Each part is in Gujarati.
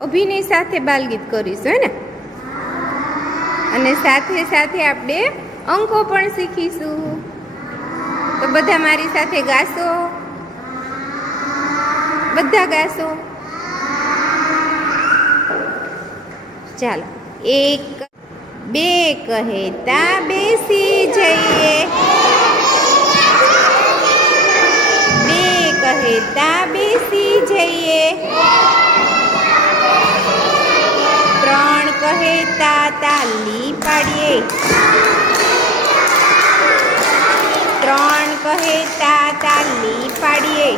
અભિનય સાથે બાલગીત કરીશું હે ને, અને સાથે સાથે આપણે અંકો પણ શીખીશું. તો બધા મારી સાથે ગાશો, બધા ગાશો. ચાલો. 1 2 કહેતા બેસી જઈએ, 2 કહેતા બેસી જઈએ, 3 કહેતા તાલી પાડીએ, 3 કહેતા તાલી પાડીએ,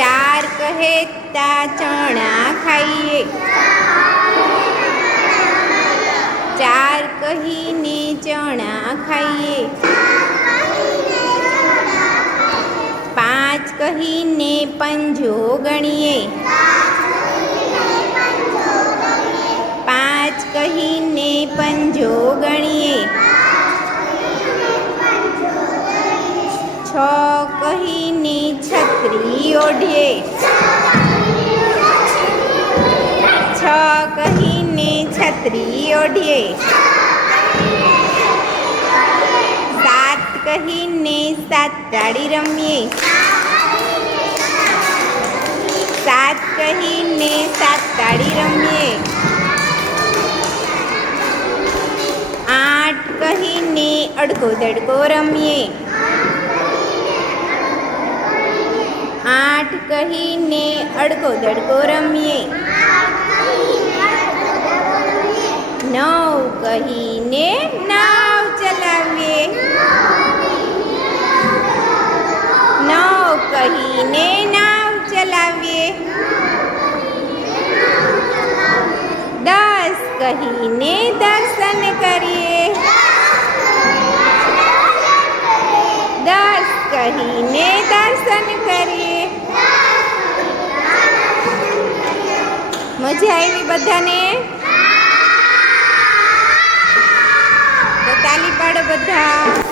4 કહેતા ચણા ખાઈએ, 4 કહીને ચણા ખાઈએ, 5 કહીને પંજો ગણીએ, 5 કહીને પંજો ગણીએ, 6 કહીને છત્રી ઓઢીએ, 6 કહીને છત્રી ઓઢીએ, 7 કહીને સાત તાળી રમીએ, 7 કહીને સાત તાળી રમીએ, 8 કહીને અડકો દડકો રમીએ, 8 કહીને અડકો દડકો રમીએ, 9 કહીને નાવ ચલાવીએ, 9 કહીને નાવ ચલાવીએ, 10 કહીને દર્શન કરીએ, 10 કહીને દર્શન કરીએ. મજા આવી બધાને? તો તાલી પાડો બધા.